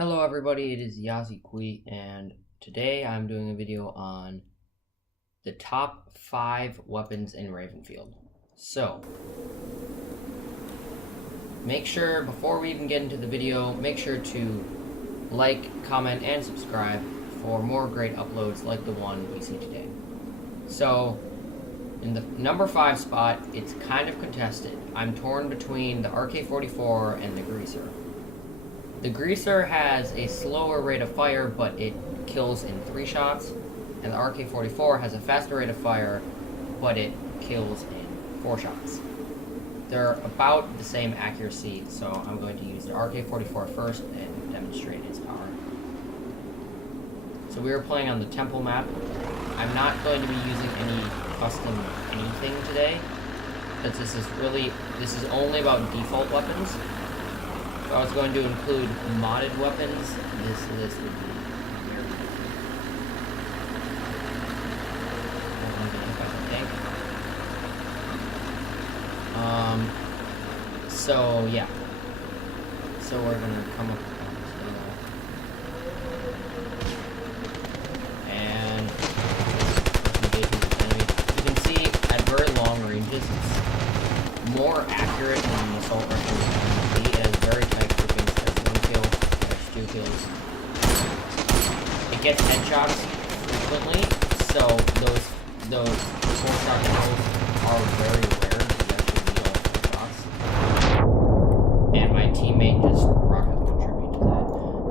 Hello everybody, it is Yazikui, and today I'm doing a video on the top 5 weapons in Ravenfield. So, make sure, before we even get into the video, make sure to like, comment, and subscribe for more great uploads like the one we see today. So, in the number 5 spot, it's kind of contested. I'm torn between the RK-44 and the Greaser. The Greaser has a slower rate of fire, but it kills in 3 shots, and the RK-44 has a faster rate of fire, but it kills in 4 shots. They're about the same accuracy, so I'm going to use the RK-44 first and demonstrate its power. So we are playing on the Temple map. I'm not going to be using any custom anything today, because this is only about default weapons. If I was going to include modded weapons, this list would be very different. So yeah. So we're gonna come up and engage with the enemy. You can see at very long ranges it's more accurate than an assault rifle. It has very tight groupings. It has 1 kill, it has 2 kills. It gets headshots frequently, so those 4-shot kills are very rare. You actually need all 4 shots. And my teammate just rocket launchered me to that.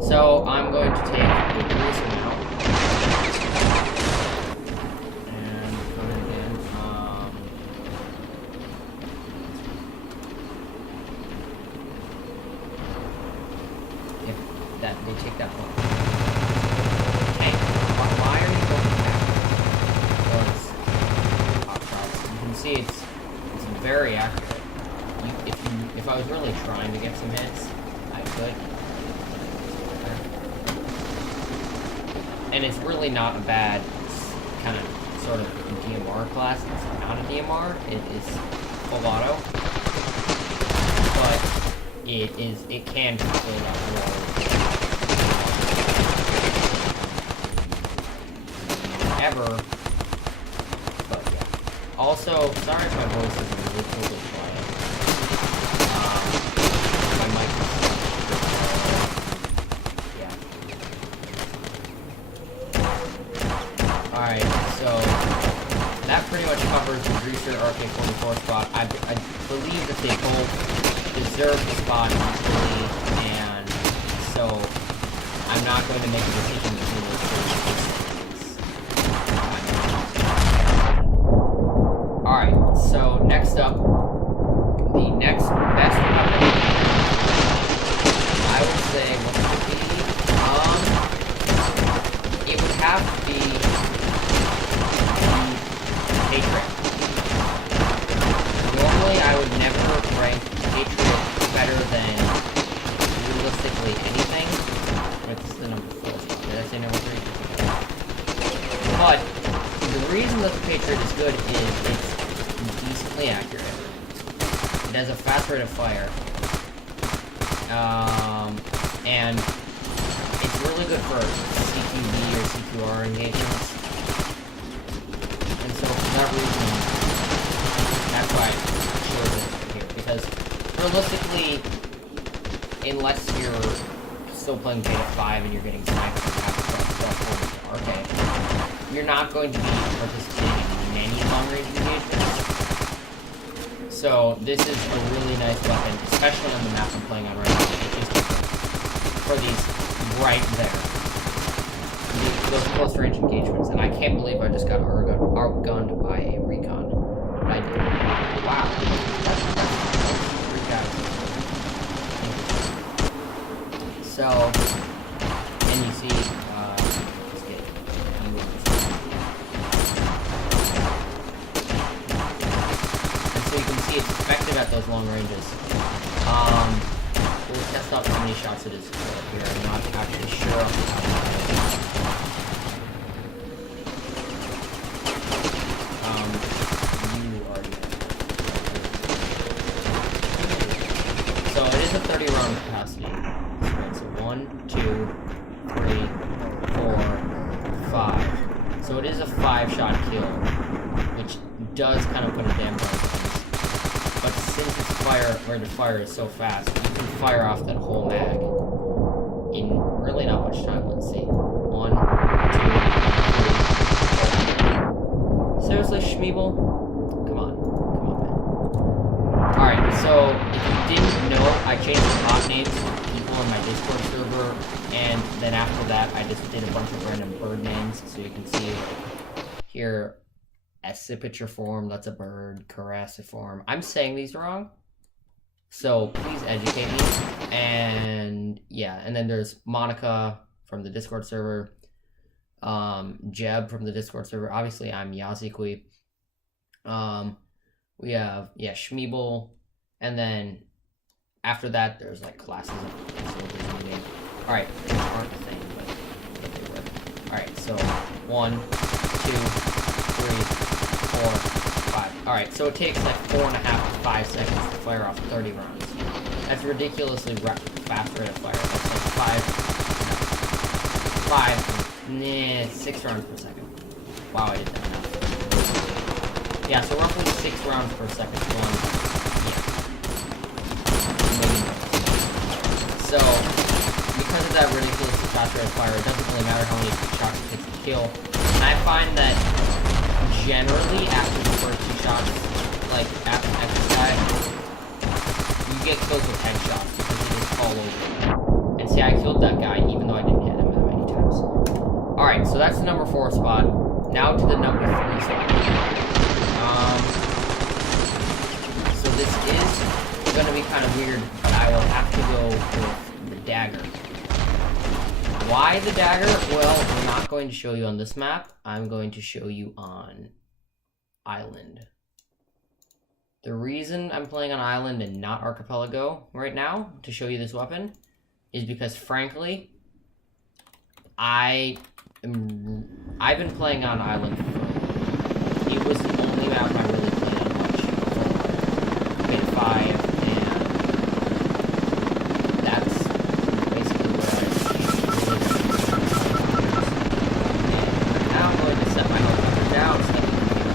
So I'm going to take the Greaser now. And come in again. That they take that one. Hey, why are you going back? Those pop shots. You can see it's very accurate. If I was really trying to get some hits, I could. And it's really not a bad kind of sort of DMR class. It's not a DMR. It is full auto, but it can fill that role. Ever, but yeah. Also, sorry if my voice is a little bit quiet. My mic is Alright, so that pretty much covers the Greaser RK-44 spot. I believe that they both deserve the spot equally, and so I'm not going to make a decision between those two. Alright, so next up, the next best weapon, I would say, what would it be? It would have to be the Patriot. Normally, I would never rank Patriot better than realistically anything. Wait, this is the number 4 spot. Did I say number 3? But the reason that the Patriot is good is it's decently accurate. It has a fast rate of fire. And it's really good for CQB or CQR engagements. And so for that reason, that's why I chose it here. Because realistically, unless you're still playing Beta 5 and you're getting sniped and have to okay, you're not going to be participating in many long-range engagements. So this is a really nice weapon, especially on the map I'm playing on right now. It's just for these right there, those close-range engagements. And I can't believe I just got outgunned by a recon. But I did. Wow. That's freak out. So, and you see. It's effective at those long ranges. We'll test out how many shots it is here. I'm not actually sure off the top of my head. You already know. So it is a 30 round capacity. So 1, 2, it is a 5-shot kill, which does kind of put a damper on things. But since the fire is so fast, you can fire off that whole mag in really not much time. Let's see. 1, 2, 3, 4. Seriously, Schmeeble? Come on, man. Alright, so if you didn't know, I changed the bot names for people in my Discord server, and then after that, I just did a bunch of random bird names, so you can see here, Accipitriform, that's a bird, Carassiform. I'm saying these wrong, so please educate me. And yeah, and then there's Monica from the Discord server, Jeb from the Discord server. Obviously, I'm Yazikui. We have, yeah, Schmeeble, and then after that, there's like classes of soldiers in the game. Alright, these aren't the same, but they were. Alright, so 1, 2, 3, 4, 5. Alright, so it takes like 4.5 to 5 seconds to fire off 30 rounds. That's ridiculously fast rate of fire. That's like 6 rounds per second. Wow, I did that enough. Yeah, so roughly 6 rounds per second. So, because of that ridiculously fast rate of fire, it doesn't really matter how many shots it takes to kill. And I find that generally after the first 2 shots, like after exercise, you get kills with headshots because they just fall over. And see, I killed that guy even though I didn't hit him that many times. Alright, so that's the number 4 spot. Now to the number 3 spot. So this is gonna be kind of weird, but I will have to go with the dagger. Why the dagger? Well, I'm not going to show you on this map. I'm going to show you on Island. The reason I'm playing on Island and not Archipelago right now to show you this weapon is because, frankly, I've been playing on Island for it was the only map I really played on much for Beta 5, and that's basically where I really and now I'm going to set my helicopter down so that we can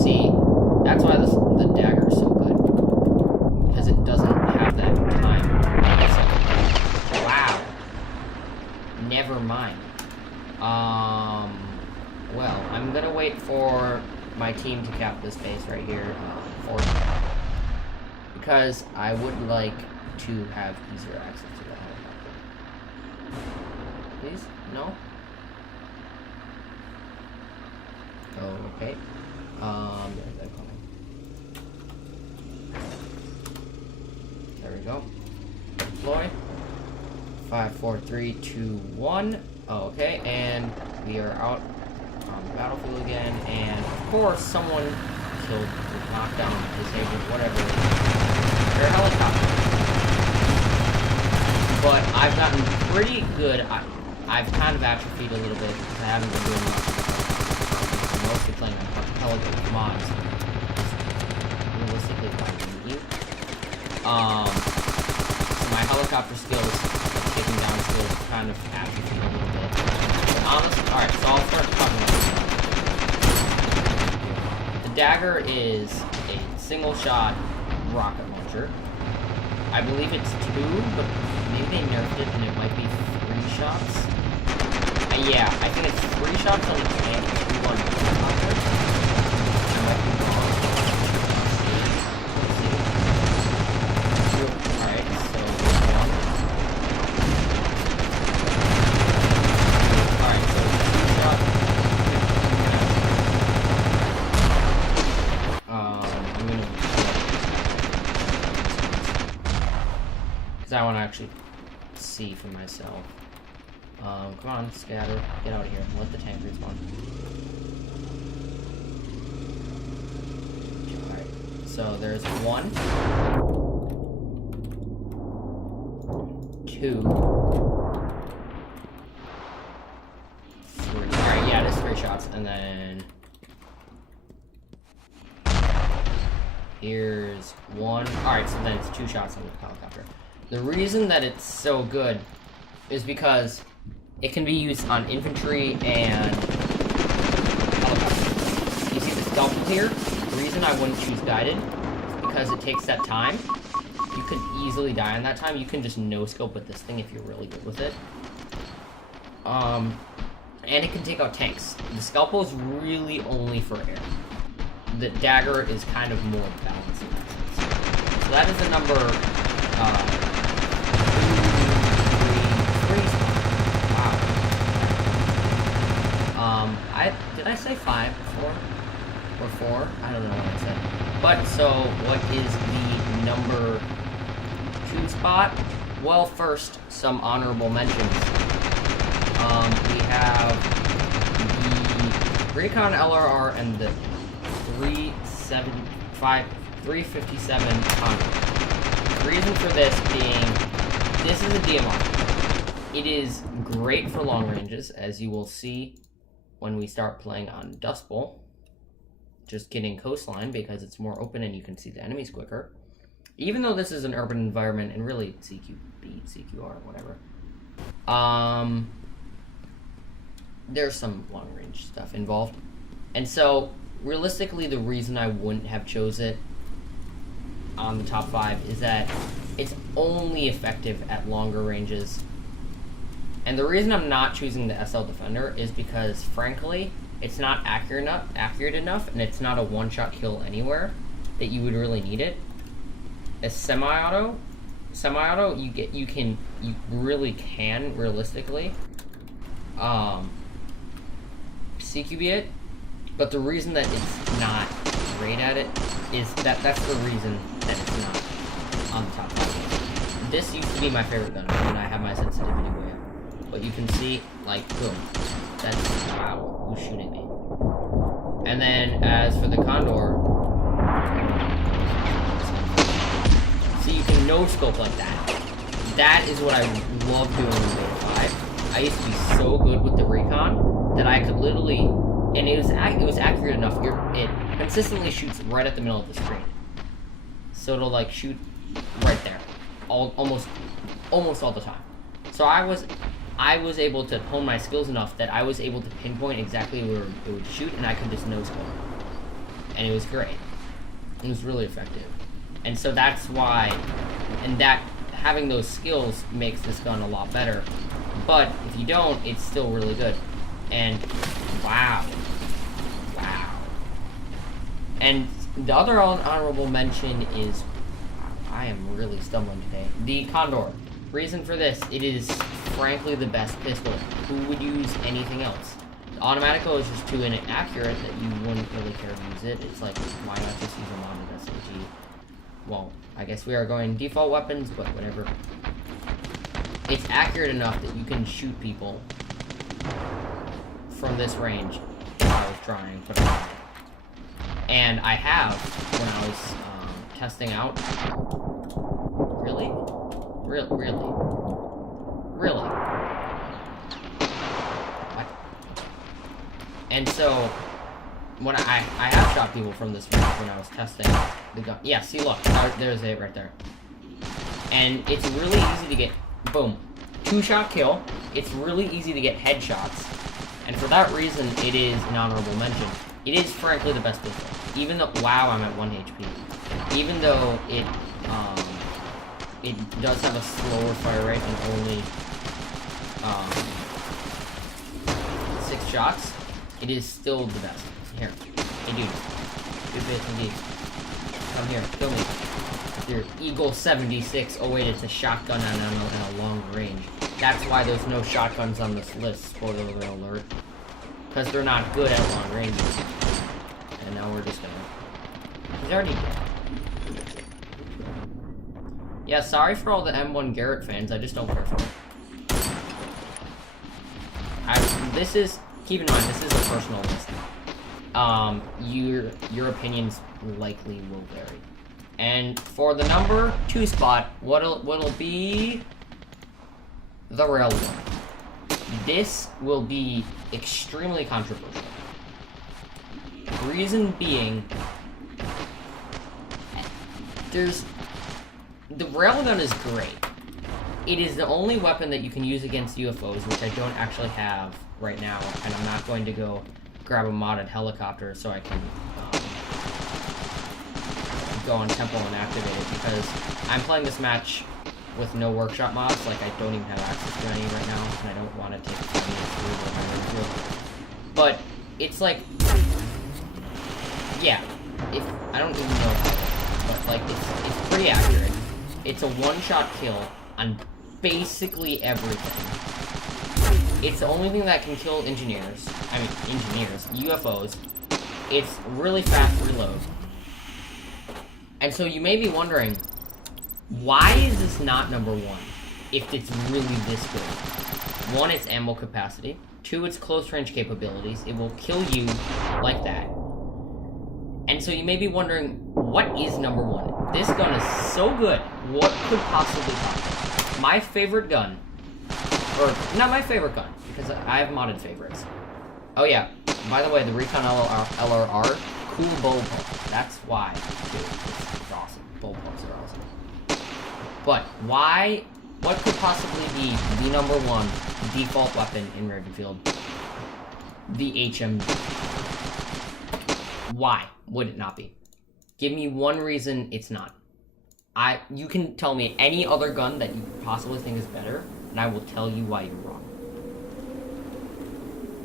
see, that's why the dagger is so good, because it doesn't have that time. Wow. Never mind. Well, I'm gonna wait for my team to cap this base right here, because I would like to have easier access to the helicopter. Please? No? Okay. There's that coming. There we go. Deploy. 5, 4, 3, 2, 1. Okay, and we are out on the battlefield again, and of course someone killed, knocked down, disabled, whatever, their helicopter. But I've gotten pretty good. I've kind of atrophied a little bit because I haven't been doing much of the helicopter. I'm mostly playing on Archipelago mods. Realistically, what I need. So my helicopter skills, taking down skills, kind of atrophied a little bit. But honestly, alright, so I'll start talking about the dagger is a single shot rocket launcher. I believe it's 2, but maybe they nerfed it and it might be 3 shots. Yeah, I think it's 3 shots on the tank, 2 on the helicopter. I might be wrong. Let's see. Alright, so 1. Alright, so 2 shots. I'm gonna, because I want to actually see for myself. Come on, scatter. Get out of here. Let the tank respawn. Alright, so there's 1, 2, 3. Alright, yeah, it is 3 shots, and then here's 1. Alright, so then it's 2 shots on the helicopter. The reason that it's so good is because it can be used on infantry and helicopters. You see the scalpel here? The reason I wouldn't choose guided is because it takes that time. You could easily die in that time. You can just no-scope with this thing if you're really good with it. And it can take out tanks. The scalpel is really only for air. The dagger is kind of more balanced in that sense. So that is the number 3 spot. Wow. Did I say 5 before? Or 4? I don't know what I said. But so what is the number 2 spot? Well, first, some honorable mentions. We have the Recon LRR and the 357 Condor. The reason for this being, this is a DMR. It is great for long ranges, as you will see when we start playing on Dust Bowl. Just getting coastline because it's more open and you can see the enemies quicker. Even though this is an urban environment and really CQB, CQR, whatever. There's some long range stuff involved. And so, realistically, the reason I wouldn't have chose it on the top 5 is that it's only effective at longer ranges. And the reason I'm not choosing the SL Defender is because, frankly, it's not accurate enough, and it's not a one-shot kill anywhere that you would really need it. A semi-auto, you really can realistically CQB it, but the reason that it's not great at it is that's the reason that it's not on the top 5. This used to be my favorite gun when I have my sensitivity way up, but you can see, like, boom, that's, wow, who's shooting me? And then as for the Condor, so you can no-scope like that. That is what I love doing in Beta 5. I used to be so good with the Recon that I could literally, and it was accurate enough. It consistently shoots right at the middle of the screen, so it'll like shoot right there, almost all the time. So I was able to hone my skills enough that I was able to pinpoint exactly where it would shoot, and I could just no scope, and it was great. It was really effective, and so that's why, and that having those skills makes this gun a lot better. But if you don't, it's still really good. And wow. And the other honorable mention is, I am really stumbling today, the Condor. Reason for this, it is frankly the best pistol. Who would use anything else? The Automatico is just too inaccurate that you wouldn't really care to use it. It's like, why not just use a mounted SMG? Well, I guess we are going default weapons, but whatever. It's accurate enough that you can shoot people from this range while I was trying to put it on. And I have, when I was testing out, really? What? And so, when I have shot people from this range when I was testing the gun. Yeah, see, look, there's it right there. And it's really easy to get, boom, 2-shot kill. It's really easy to get headshots. And for that reason, it is an honorable mention. It is frankly the best pistol. Even though, wow, I'm at 1 HP. Even though it does have a slower fire rate and only 6 shots, it is still the best. Here, hey dude, good bit indeed. Come here, kill me. Your Eagle 76. Oh wait, it's a shotgun and a long range. That's why there's no shotguns on this list, spoiler alert. Because they're not good at long ranges. And now we're just gonna... He's already dead. Yeah, sorry for all the M1 Garrett fans, I just don't care for it. Keep in mind, this is a personal list. Your opinions likely will vary. And for the number 2 spot, what'll be the Railgun. This will be extremely controversial. Reason being, the Railgun is great. it is the only weapon that you can use against UFOs, which I don't actually have right now, and I'm not going to go grab a modded helicopter so I can go on Temple and activate it, because I'm playing this match with no workshop mods. Like, I don't even have access to any right now, and I don't want to take 5 minutes through what I'm going to do. But it's like, yeah, if I don't even know, but like it's pretty accurate. It's a one-shot kill on basically everything. It's the only thing that can kill UFOs. It's really fast reload. And so you may be wondering, why is this not number 1 if it's really this good? 1, its ammo capacity. 2, its close range capabilities. It will kill you like that. And so you may be wondering, what is number 1? This gun is so good, what could possibly top it? My favorite gun, or not my favorite gun, because I have modded favorites. Oh yeah, by the way, the Recon LRR, cool bullpup. That's why, dude, it's awesome. Bullpups are awesome. But why, what could possibly be the number 1 default weapon in Ravenfield? The HMG. Why would it not be? Give me one reason it's not. You can tell me any other gun that you possibly think is better, and I will tell you why you're wrong.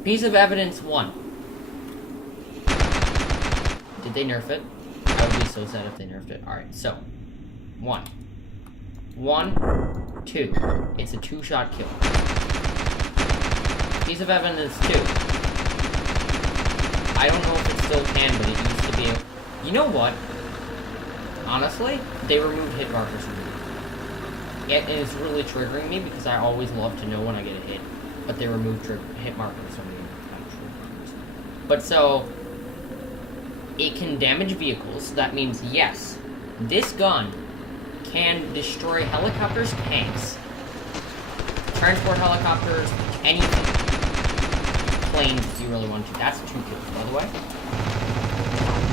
Piece of evidence 1. Did they nerf it? I would be so sad if they nerfed it. Alright, so 1, 2. It's a 2-shot kill. Piece of evidence 2. I don't know if it still can, but it used to be. You know what? Honestly, they removed hit markers from me. And it's really triggering me because I always love to know when I get a hit. But they removed hit markers from me. But so, it can damage vehicles. That means, yes, this gun can destroy helicopters, tanks, transport helicopters, anything. Planes if you really want to. That's 2 kills, by the way.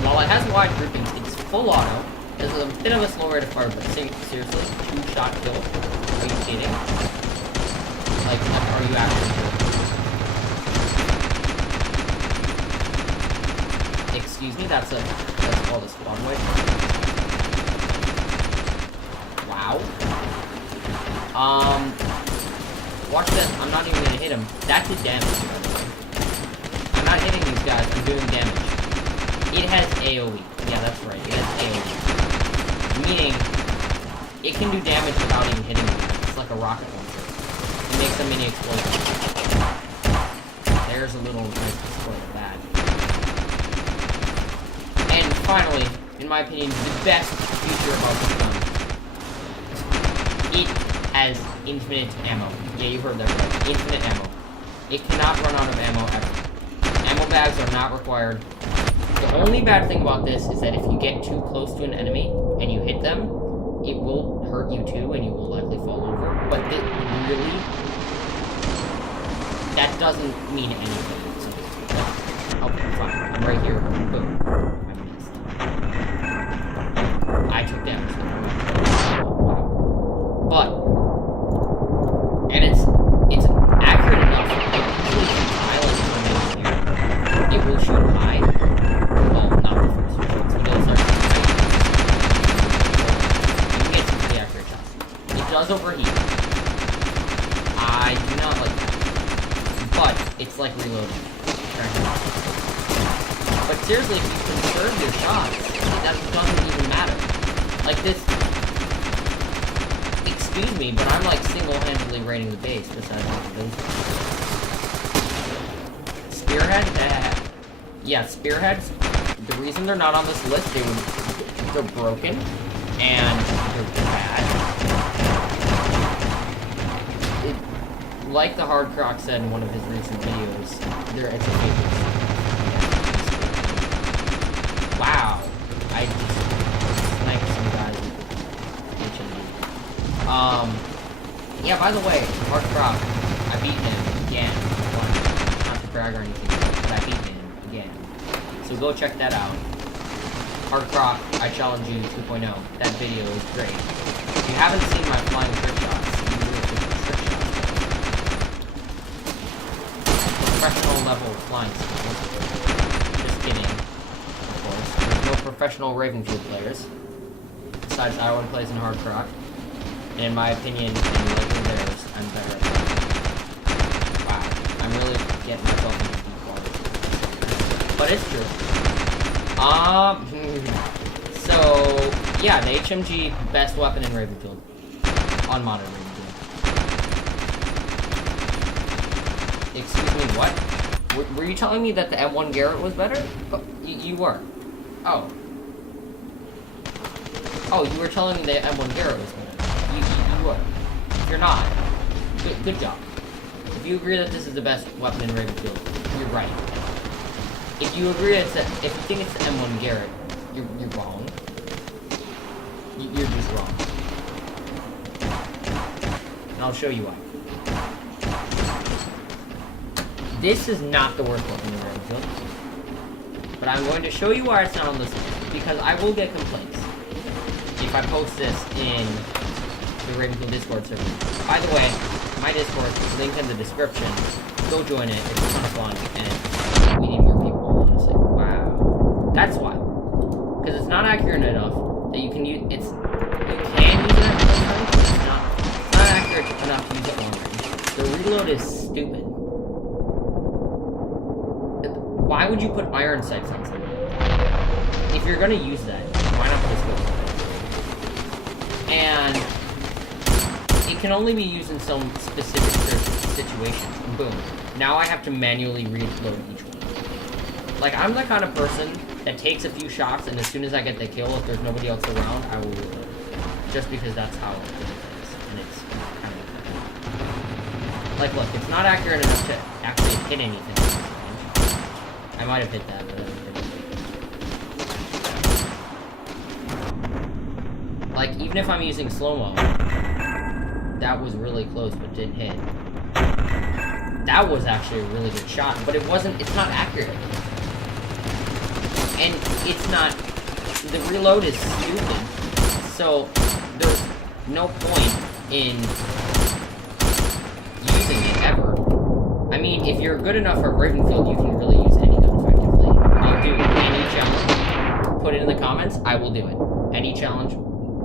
While it has wide grouping, it's full auto. There's a bit of a slow rate of fire, but seriously, 2-shot kill. Are you kidding? Like, are you actually kidding? Excuse me, that's called a squad wave. Wow. Watch this. I'm not even gonna hit him. That did damage. I'm not hitting these guys. I'm doing damage. It has AoE. Yeah, that's right. It has AoE. Meaning, it can do damage without even hitting you. It's like a rocket launcher. It makes a mini explosion. There's a little nice display of that. And finally, in my opinion, the best feature about this gun. It has infinite ammo. Yeah, you heard that right. Infinite ammo. It cannot run out of ammo ever. Ammo bags are not required. The only bad thing about this is that if you get too close to an enemy and you hit them, it will hurt you too and you will likely fall over. But that doesn't mean anything. So, okay, fine. I'm right here. Boom. I missed. I took damage. But, and it's accurate enough. It usually shoots high, like here. It will shoot high. Well, not the first few shots, but it'll start shooting high. You can get some pretty accurate shots. It does overheat. I do not like that. But, it's like reloading. But seriously, if you conserve your shots, that doesn't even matter. Like this. Excuse me, but I'm like single-handedly raiding the base besides all the things. Spearhead? Yeah, spearheads. The reason they're not on this list, they're broken and they're bad. Like the Hard Croc said in one of his recent videos, it's a fake. Wow, I just sniped some guys. Yeah, by the way, Hard Croc, I beat him again. Not to brag or anything, but I beat him again. So go check that out. Hard Croc, I Challenge You 2.0. That video is great. If you haven't seen my flying trick shots, you really professional level flying skills. Just kidding, of course. There's no professional Ravenfield players. Besides, I one plays in hard croc. And in my opinion, and likely theirs, I'm better at that. Wow, I'm really getting myself into deep water. But it's true. So, yeah, the HMG, best weapon in Ravenfield. On modern Ravenfield. Excuse me, what? Were you telling me that the M1 Garrett was better? Oh, you were. Oh. Oh, you were telling me the M1 Garrett was better. You were. If you're not, good job. If you agree that this is the best weapon in Ravenfield, you're right. If you agree if you think it's the M1 Garrett, you're wrong. You're just wrong. And I'll show you why. This is not the worst weapon in Ravenfield. But I'm going to show you why it's not on this list. Because I will get complaints if I post this in the Ravenfield Discord server. By the way, my Discord, link in the description. Go join it. It's a ton of fun. And we need more people, honestly. Wow. That's why. Because it's not accurate enough that you can use you can use it at close range, but it's not accurate enough to use it at long range. The reload is stupid. Why would you put iron sights on something? If you're gonna use that, why not put a scope? And it can only be used in some specific situations. And boom. Now I have to manually reload each one. Like, I'm the kind of person that takes a few shots, and as soon as I get the kill, if there's nobody else around, I will reload. Just because that's how it is. And it's kind of effective. Like, look, it's not accurate enough to actually hit anything. I might have hit that, but I didn't hit it. Like, even if I'm using slow-mo, that was really close, but didn't hit. That was actually a really good shot, but it's not accurate. And it's not, the reload is stupid, so there's no point in using it ever. I mean, if you're good enough at Ravenfield, you can really use any gun effectively. You do any challenge, put it in the comments, I will do it. Any challenge,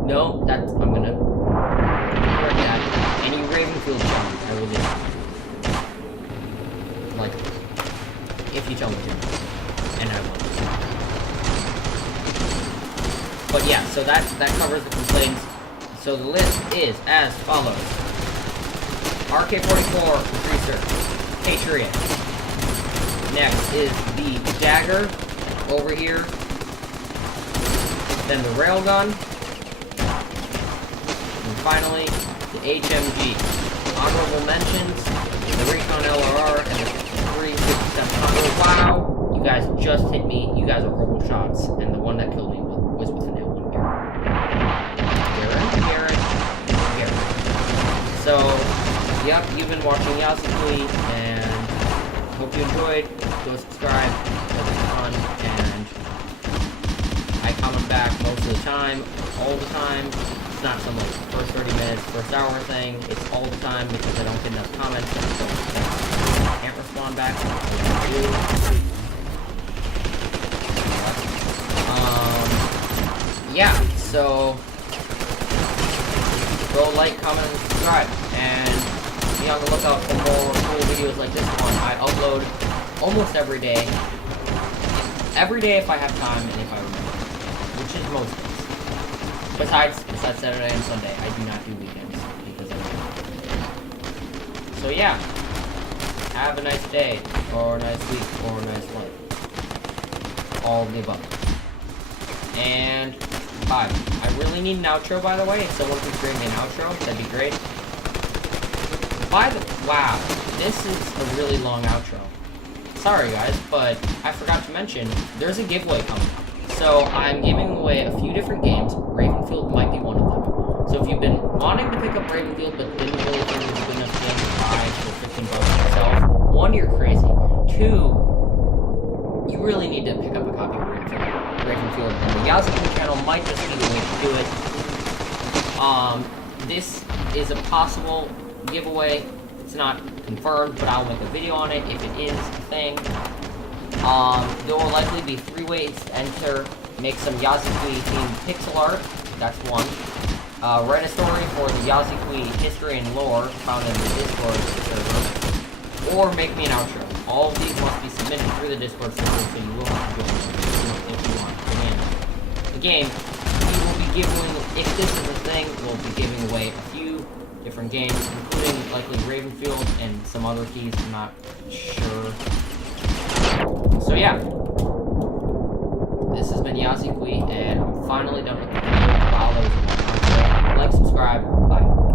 no, I'm gonna correct that. Any Ravenfield challenge, I will do it. Like, if you tell me to, and I will. But yeah, so that covers the complaints. So the list is as follows. RK-44 Greaser, Patriot. Next is the Dagger over here. Then the Railgun. And finally, the HMG. Honorable mentions, the Recon LRR and the 357 Hunter. Wow! You guys just hit me. You guys are horrible shots. And the one that killed me was with an L1 Garrett. So, yep, you've been watching Yasukui, and hope you enjoyed. Go subscribe, it'll be fun, and I comment back most of the time, all the time. It's not some like first 30 minutes, first hour thing. It's all the time because I don't get enough comments, so I can't respond back. Yeah, so go like, comment, and subscribe, and be on the lookout for more cool videos like this one. I upload almost every day. Every day if I have time and if I remember, which is most days. Besides Saturday and Sunday, I do not do weekends because I don't. So yeah, have a nice day, or a nice week, or a nice life. All of the above. And bye. I really need an outro, by the way. If someone could create me an outro, that'd be great. Wow, this is a really long outro. Sorry, guys, but I forgot to mention, there's a giveaway coming up. So I'm giving away a few different games. Ravenfield might be one of them. So if you've been wanting to pick up Ravenfield, but didn't really think it was a good enough game to buy for $15 yourself, one, you're crazy. Two, you really need to pick up a copy of Ravenfield, and the Yasukuni channel might just be the way to do it. This is a possible giveaway. It's not confirmed, but I'll make a video on it if it is a thing. There will likely be 3 ways to enter. Make some Yazikui themed pixel art. That's one. Write a story for the Yazikui history and lore found in the Discord server. Or make me an outro. All of these must be submitted through the Discord server, so you will have to join them if you want. Again, the game, we will be giving, if this is a thing, we'll be giving away a few different games, including likely Ravenfield and some other keys, I'm not sure. So yeah, this has been Yazikui, and I'm finally done with the video. Follow, like, subscribe, bye.